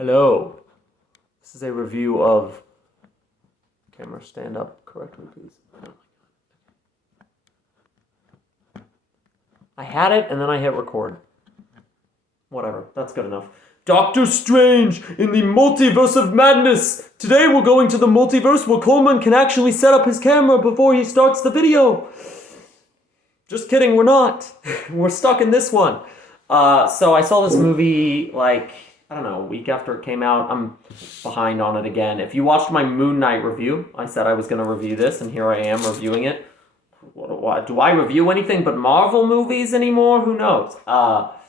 Hello. This is a review of... Camera, stand up correctly, please. I had it, and then I hit record. Whatever, that's good enough. Doctor Strange in the Multiverse of Madness! Today we're going to the multiverse where Coleman can actually set up his camera before he starts the video. Just kidding, we're not. We're stuck in this one. So I saw this movie, I don't know, a week after it came out. I'm behind on it again. If you watched my Moon Knight review, I said I was going to review this, and here I am reviewing it. Do I review anything but Marvel movies anymore? Who knows? But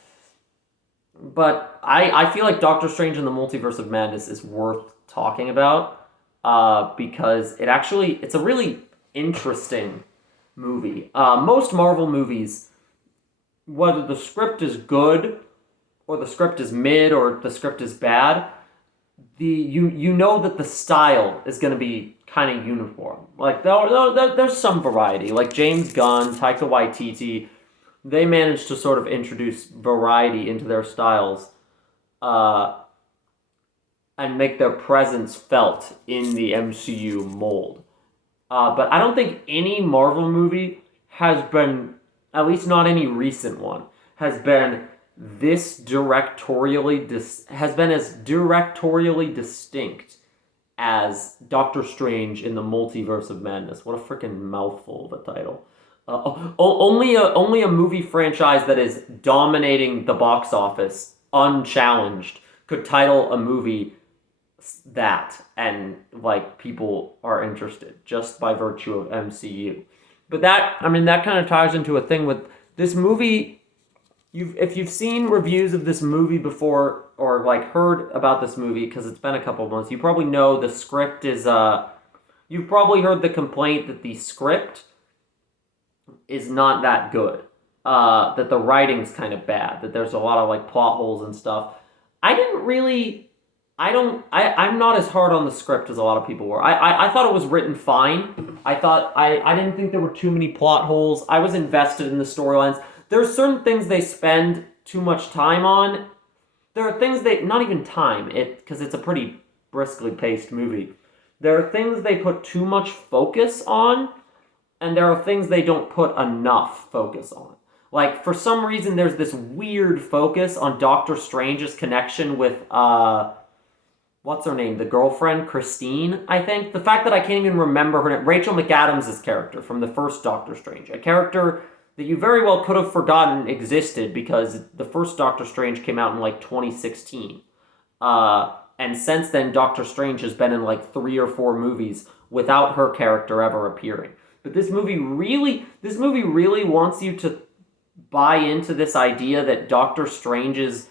I feel like Doctor Strange in the Multiverse of Madness is worth talking about because it's a really interesting movie. Most Marvel movies, whether the script is good or the script is mid or the script is bad, you know that the style is going to be kind of uniform. Like there's some variety. Like James Gunn, Taika Waititi, they managed to sort of introduce variety into their styles and make their presence felt in the MCU mold. But I don't think any Marvel movie has been, at least not any recent one, has been as directorially distinct as Doctor Strange in the Multiverse of Madness. What a freaking mouthful of a title. Only a movie franchise that is dominating the box office unchallenged could title a movie that, and people are interested just by virtue of MCU. But that kind of ties into a thing with this movie. If you've seen reviews of this movie before, or heard about this movie, because it's been a couple of months, you probably know the script is you've probably heard the complaint that the script is not that good, that the writing's kind of bad, that there's a lot of plot holes and stuff. I'm not as hard on the script as a lot of people were. I thought it was written fine. I didn't think there were too many plot holes. I was invested in the storylines. There are certain things they spend too much time on. There are things not even time, because it's a pretty briskly paced movie. There are things they put too much focus on, and there are things they don't put enough focus on. For some reason, there's this weird focus on Doctor Strange's connection with, what's her name? The girlfriend, Christine, I think. The fact that I can't even remember her name. Rachel McAdams' character from the first Doctor Strange. A character that you very well could have forgotten existed because the first Doctor Strange came out in 2016. And since then, Doctor Strange has been in 3 or 4 movies without her character ever appearing. But this movie really wants you to buy into this idea that Doctor Strange's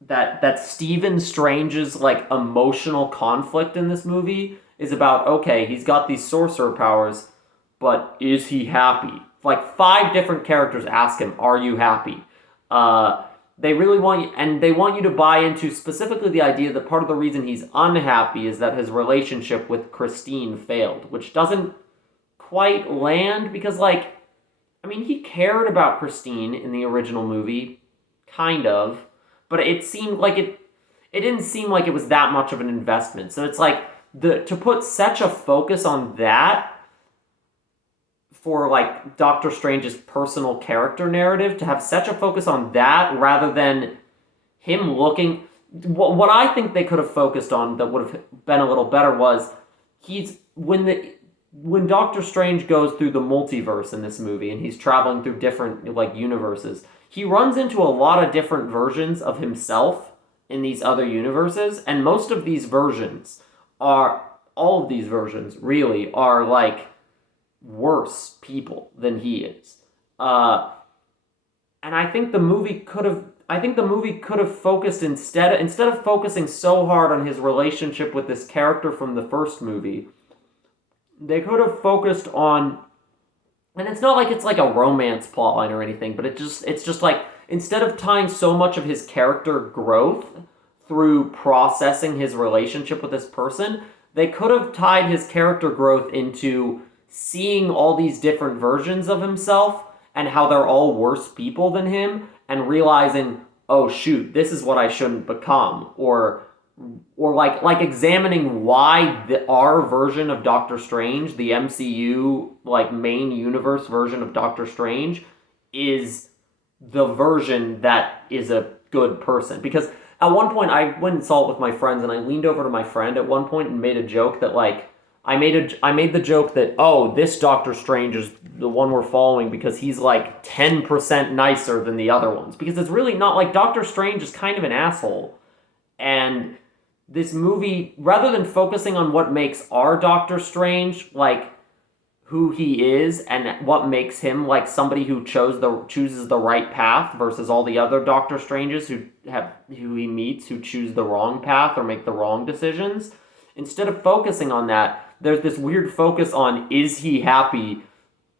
that Stephen Strange's emotional conflict in this movie is about, okay, he's got these sorcerer powers, but is he happy? 5 different characters ask him, are you happy? They really want you, and they want you to buy into specifically the idea that part of the reason he's unhappy is that his relationship with Christine failed, which doesn't quite land because, he cared about Christine in the original movie, kind of, but it seemed like it didn't seem like it was that much of an investment. So it's to put such a focus on that for Doctor Strange's personal character narrative, to have such a focus on that rather than him looking... What I think they could have focused on that would have been a little better was when Doctor Strange goes through the multiverse in this movie and he's traveling through different universes, he runs into a lot of different versions of himself in these other universes, and all of these versions really are worse people than he is. And I think the movie could have focused instead of focusing so hard on his relationship with this character from the first movie, they could have focused on, and it's not it's a romance plotline or anything, but it's just instead of tying so much of his character growth through processing his relationship with this person, they could have tied his character growth into seeing all these different versions of himself and how they're all worse people than him, and realizing, oh shoot, this is what I shouldn't become, or or like examining why our version of Doctor Strange, the MCU like main universe version of Doctor Strange, is the version that is a good person. Because at one point I went and saw it with my friends, and I leaned over to my friend at one point and made a joke that like I made the joke that, oh, this Doctor Strange is the one we're following because he's like 10% nicer than the other ones, because it's really not. Like, Doctor Strange is kind of an asshole, and this movie, rather than focusing on what makes our Doctor Strange, like who he is and what makes him like somebody who chooses the right path versus all the other Doctor Stranges who he meets who choose the wrong path or make the wrong decisions, instead of focusing on that, there's this weird focus on, is he happy?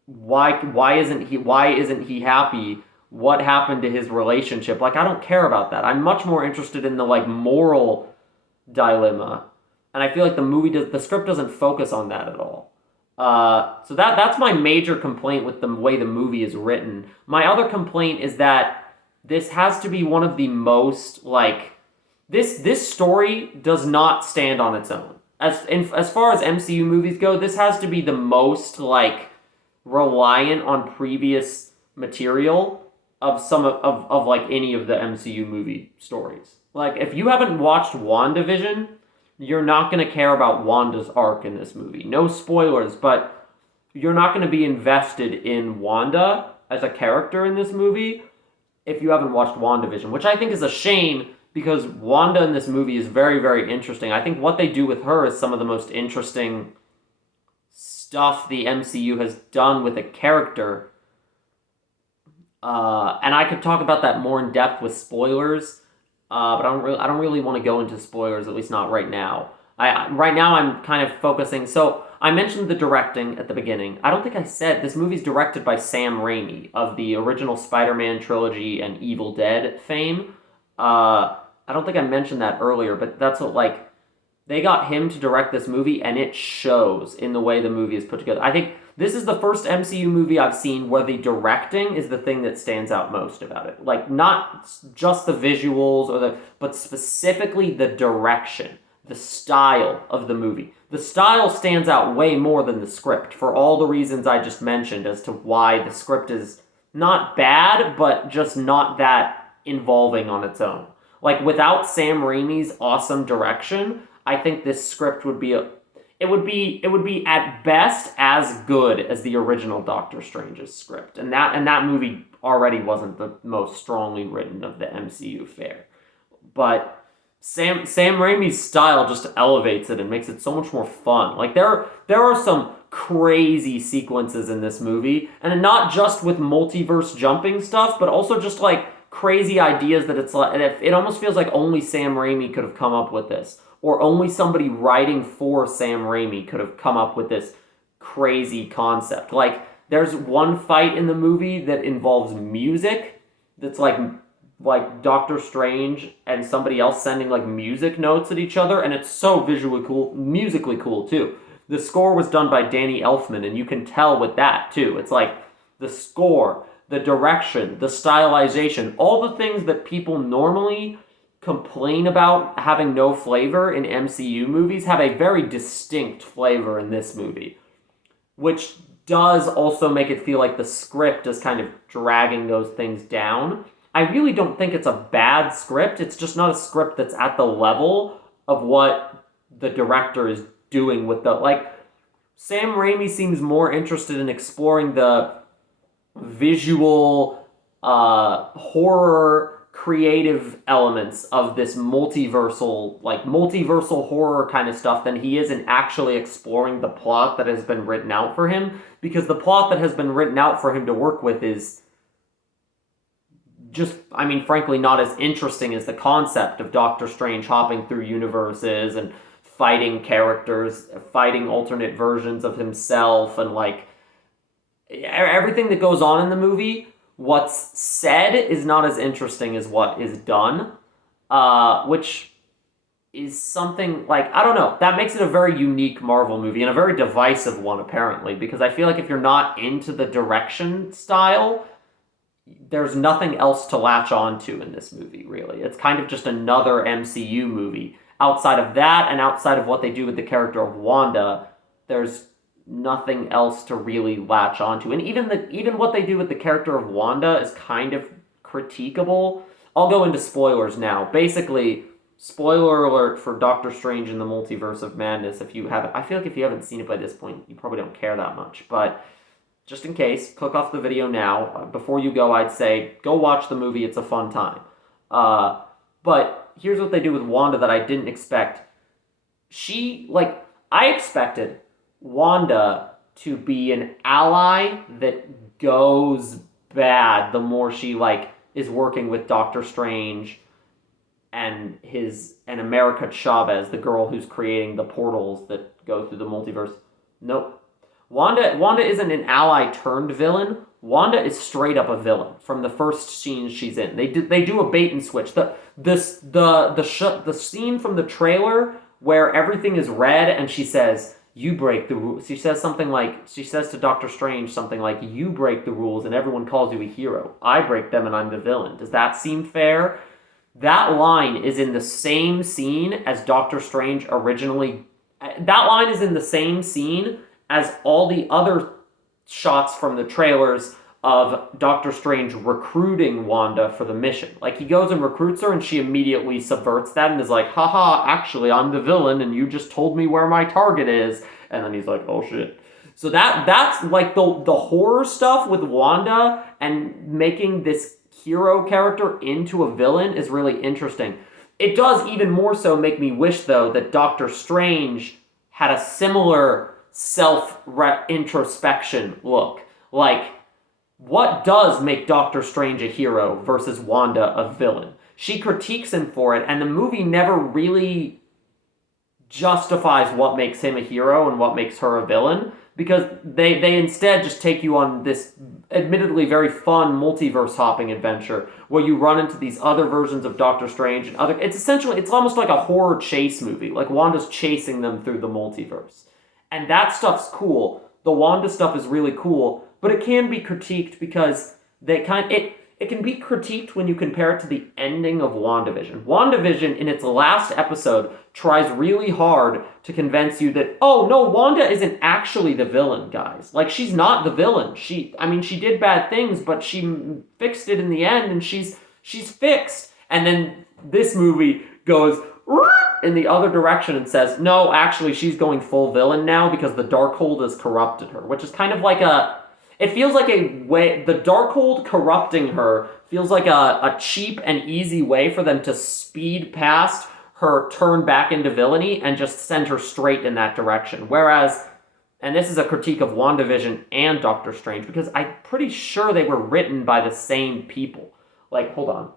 Why isn't he happy? What happened to his relationship? Like, I don't care about that. I'm much more interested in the like moral dilemma, and I feel like the script doesn't focus on that at all. So that's my major complaint with the way the movie is written. My other complaint is that this has to be one of the most like this story does not stand on its own. As far as MCU movies go, this has to be the most like reliant on previous material of of like any of the MCU movie stories. Like, if you haven't watched WandaVision, you're not going to care about Wanda's arc in this movie. No spoilers, but you're not going to be invested in Wanda as a character in this movie if you haven't watched WandaVision, which I think is a shame, because Wanda in this movie is very, very interesting. I think what they do with her is some of the most interesting stuff the MCU has done with a character. And I could talk about that more in depth with spoilers, but I don't really want to go into spoilers, at least not right now. Right now I'm kind of focusing. So I mentioned the directing at the beginning. I don't think I said this movie's directed by Sam Raimi of the original Spider-Man trilogy and Evil Dead fame. I don't think I mentioned that earlier, but that's what, like, they got him to direct this movie, and it shows in the way the movie is put together. I think this is the first MCU movie I've seen where the directing is the thing that stands out most about it. Like, not just the visuals but specifically the direction, the style of the movie. The style stands out way more than the script for all the reasons I just mentioned as to why the script is not bad, but just not that involving on its own. Like, without Sam Raimi's awesome direction, I think this script would be it would be at best as good as the original Doctor Strange's script. And that movie already wasn't the most strongly written of the MCU fare. But Sam Raimi's style just elevates it and makes it so much more fun. Like, there are some crazy sequences in this movie, and not just with multiverse jumping stuff, but also just like crazy ideas that it's like, it almost feels like only Sam Raimi could have come up with this, or only somebody writing for Sam Raimi could have come up with this crazy concept. Like, there's one fight in the movie that involves music that's like Doctor Strange and somebody else sending like music notes at each other, and it's so visually cool, musically cool too. The score was done by Danny Elfman, and you can tell with that too. It's like the score, the direction, the stylization, all the things that people normally complain about having no flavor in MCU movies have a very distinct flavor in this movie, which does also make it feel like the script is kind of dragging those things down. I really don't think it's a bad script. It's just not a script that's at the level of what the director is doing with the, like, Sam Raimi seems more interested in exploring the visual horror creative elements of this multiversal horror kind of stuff than he is in actually exploring the plot that has been written out for him, because the plot that has been written out for him to work with is just, I mean, frankly, not as interesting as the concept of Doctor Strange hopping through universes and fighting characters, fighting alternate versions of himself, and like everything that goes on in the movie. What's said is not as interesting as what is done, which is something, like, I don't know, that makes it a very unique Marvel movie, and a very divisive one, apparently, because I feel like if you're not into the direction style, there's nothing else to latch on to in this movie, really. It's kind of just another MCU movie, outside of that and outside of what they do with the character of Wanda, there's nothing else to really latch onto. And even what they do with the character of Wanda is kind of critiquable. I'll go into spoilers now. Basically, spoiler alert for Doctor Strange in the Multiverse of Madness. If you haven't, I feel like if you haven't seen it by this point, you probably don't care that much. But just in case, click off the video now. Before you go, I'd say go watch the movie. It's a fun time. But here's what they do with Wanda that I didn't expect. I expected Wanda to be an ally that goes bad the more she is working with Doctor Strange and America Chavez, the girl who's creating the portals that go through the multiverse. Nope. Wanda isn't an ally turned villain. Wanda is straight up a villain from the first scene she's in. They do a bait and switch. The scene from the trailer where everything is red and she says, "You break the rules." She says to Doctor Strange something like, "You break the rules and everyone calls you a hero. I break them and I'm the villain." Does that seem fair? That line is in the same scene as Doctor Strange originally. That line is in the same scene as all the other shots from the trailers of Doctor Strange recruiting Wanda for the mission. He goes and recruits her and she immediately subverts that and is like, "Haha, actually I'm the villain and you just told me where my target is." And then he's like, "Oh shit." So that's the horror stuff with Wanda and making this hero character into a villain is really interesting. It does even more so make me wish, though, that Doctor Strange had a similar self-introspection look. What does make Doctor Strange a hero versus Wanda a villain? She critiques him for it, and the movie never really justifies what makes him a hero and what makes her a villain, because they instead just take you on this admittedly very fun multiverse hopping adventure where you run into these other versions of Doctor Strange and other. It's almost like a horror chase movie. Wanda's chasing them through the multiverse. And that stuff's cool. The Wanda stuff is really cool, but it can be critiqued because it can be critiqued when you compare it to the ending of WandaVision. WandaVision, in its last episode, tries really hard to convince you that, oh, no, Wanda isn't actually the villain, guys. She's not the villain. She did bad things, but she fixed it in the end, and she's fixed. And then this movie goes in the other direction and says, no, actually, she's going full villain now because the Darkhold has corrupted her, which is kind of it feels like a way, the Darkhold corrupting her feels like a cheap and easy way for them to speed past her turn back into villainy and just send her straight in that direction. Whereas, and this is a critique of WandaVision and Doctor Strange, because I'm pretty sure they were written by the same people. Hold on.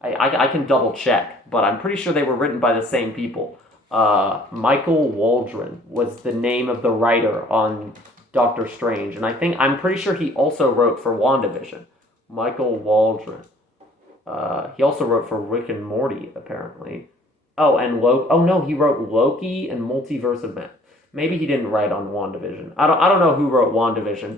I can double check, but I'm pretty sure they were written by the same people. Michael Waldron was the name of the writer on Doctor Strange, and I'm pretty sure he also wrote for WandaVision. Michael Waldron. He also wrote for Rick and Morty, apparently. Oh, and he wrote Loki and Multiverse of Men. Maybe he didn't write on WandaVision. I don't know who wrote WandaVision,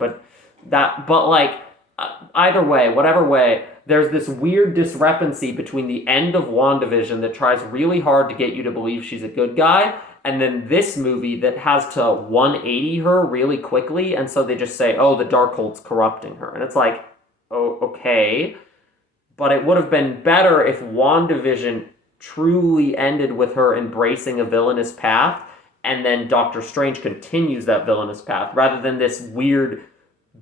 either way, whatever way, there's this weird discrepancy between the end of WandaVision that tries really hard to get you to believe she's a good guy, and then this movie that has to 180 her really quickly, and so they just say, oh, the Darkhold's corrupting her. And it's like, oh, okay. But it would have been better if WandaVision truly ended with her embracing a villainous path, and then Doctor Strange continues that villainous path, rather than this weird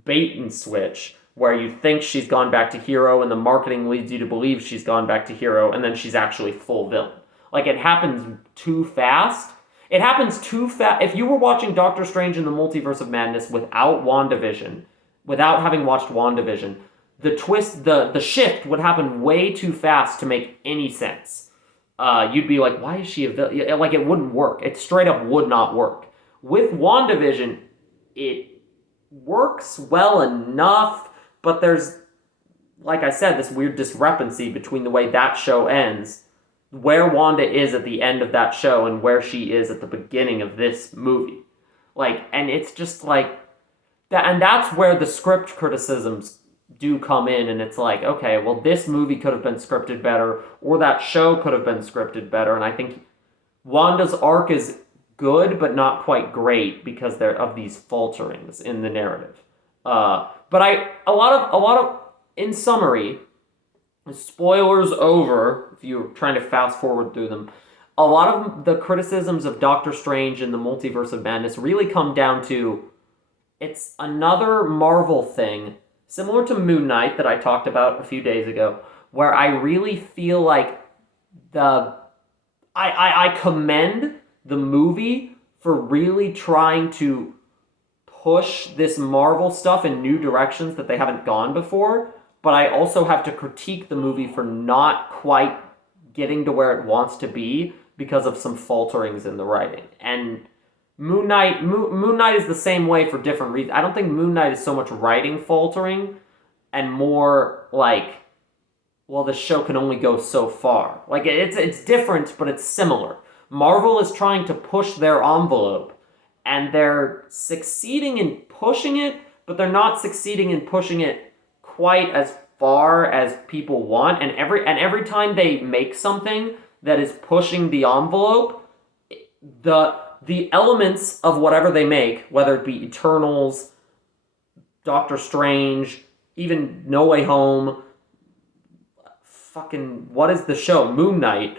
bait and switch where you think she's gone back to hero and the marketing leads you to believe she's gone back to hero and then she's actually full villain. It happens too fast. It happens too fast. If you were watching Doctor Strange in the Multiverse of Madness without having watched WandaVision, the twist, the shift would happen way too fast to make any sense. You'd be like, why is she a villain? It wouldn't work. It straight up would not work. With WandaVision, it works well enough, but there's, like I said, this weird discrepancy between the way that show ends, where Wanda is at the end of that show and where she is at the beginning of this movie. And it's just that, and that's where the script criticisms do come in, and it's okay, well, this movie could have been scripted better, or that show could have been scripted better, and I think Wanda's arc is good, but not quite great because there of these falterings in the narrative. But a lot of, in summary, spoilers over, if you're trying to fast forward through them, a lot of the criticisms of Doctor Strange and the Multiverse of Madness really come down to it's another Marvel thing, similar to Moon Knight that I talked about a few days ago, where I really feel like the I commend the movie for really trying to push this Marvel stuff in new directions that they haven't gone before, but I also have to critique the movie for not quite getting to where it wants to be because of some falterings in the writing. And Moon Knight is the same way for different reasons. I don't think Moon Knight is so much writing faltering and more like, well, the show can only go so far. Like it's different, but it's similar. Marvel is trying to push their envelope, and they're succeeding in pushing it, but they're not succeeding in pushing it quite as far as people want. And every time they make something that is pushing the envelope, the elements of whatever they make, whether it be Eternals, Doctor Strange, even No Way Home, fucking what is the show? Moon Knight.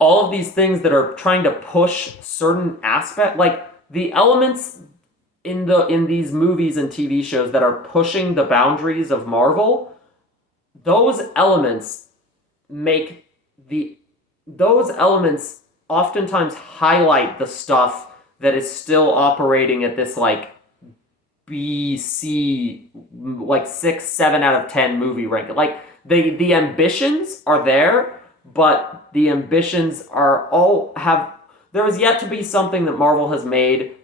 All of these things that are trying to push certain aspect, like the elements in these movies and TV shows that are pushing the boundaries of Marvel, those elements make those elements oftentimes highlight the stuff that is still operating at this like B, C, like 6, 7 out of 10 movie rank. Like the ambitions are there, but the ambitions are all have. There is yet to be something that Marvel has made.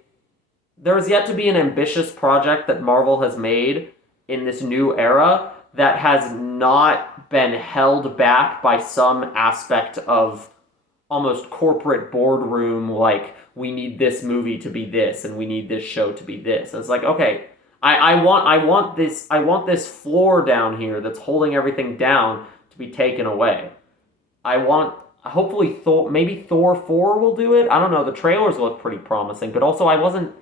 There is yet to be an ambitious project that Marvel has made in this new era that has not been held back by some aspect of almost corporate boardroom, like we need this movie to be this and we need this show to be this. It's like, okay, I want this floor down here that's holding everything down to be taken away. I want hopefully maybe Thor 4 will do it. I don't know, the trailers look pretty promising, but also I wasn't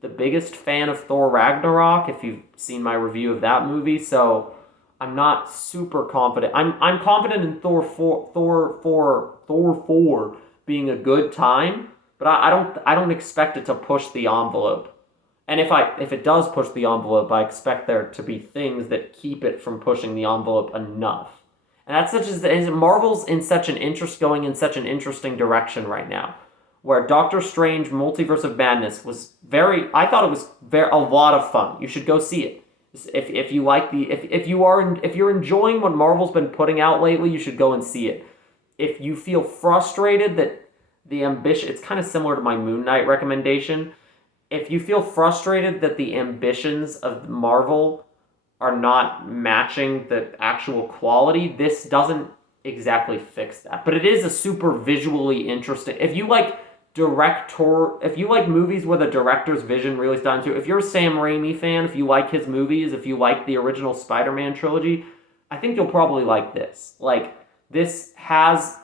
the biggest fan of Thor Ragnarok if you've seen my review of that movie, so I'm not super confident. I'm confident in Thor 4 being a good time, but I don't expect it to push the envelope. And if it does push the envelope, I expect there to be things that keep it from pushing the envelope enough. And that's such as Marvel's in such an going in such an interesting direction right now, where Doctor Strange Multiverse of Madness was I thought it was a lot of fun. You should go see it. If you like if you're enjoying what Marvel's been putting out lately, you should go and see it. If you feel frustrated that the ambition, it's kind of similar to my Moon Knight recommendation. If you feel frustrated that the ambitions of Marvel are not matching the actual quality, this doesn't exactly fix that. But it is a super visually interesting. If you like movies where the director's vision really stands to, if you're a Sam Raimi fan, if you like his movies, if you like the original Spider-Man trilogy, I think you'll probably like this. Like, this has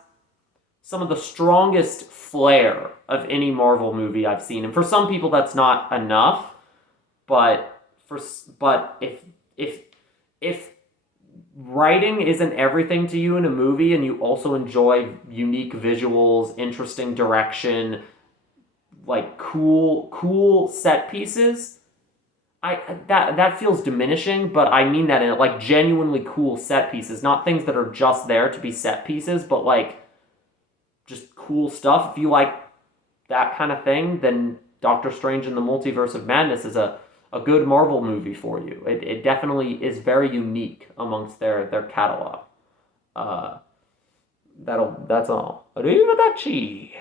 some of the strongest flair of any Marvel movie I've seen. And for some people that's not enough, but if writing isn't everything to you in a movie and you also enjoy unique visuals, interesting direction, like cool set pieces, that feels diminishing, but I mean that in like genuinely cool set pieces, not things that are just there to be set pieces, but like just cool stuff. If you like that kind of thing, then Doctor Strange and the Multiverse of Madness is a good Marvel movie for you. It definitely is very unique amongst their catalog. That's all. Arrivederci.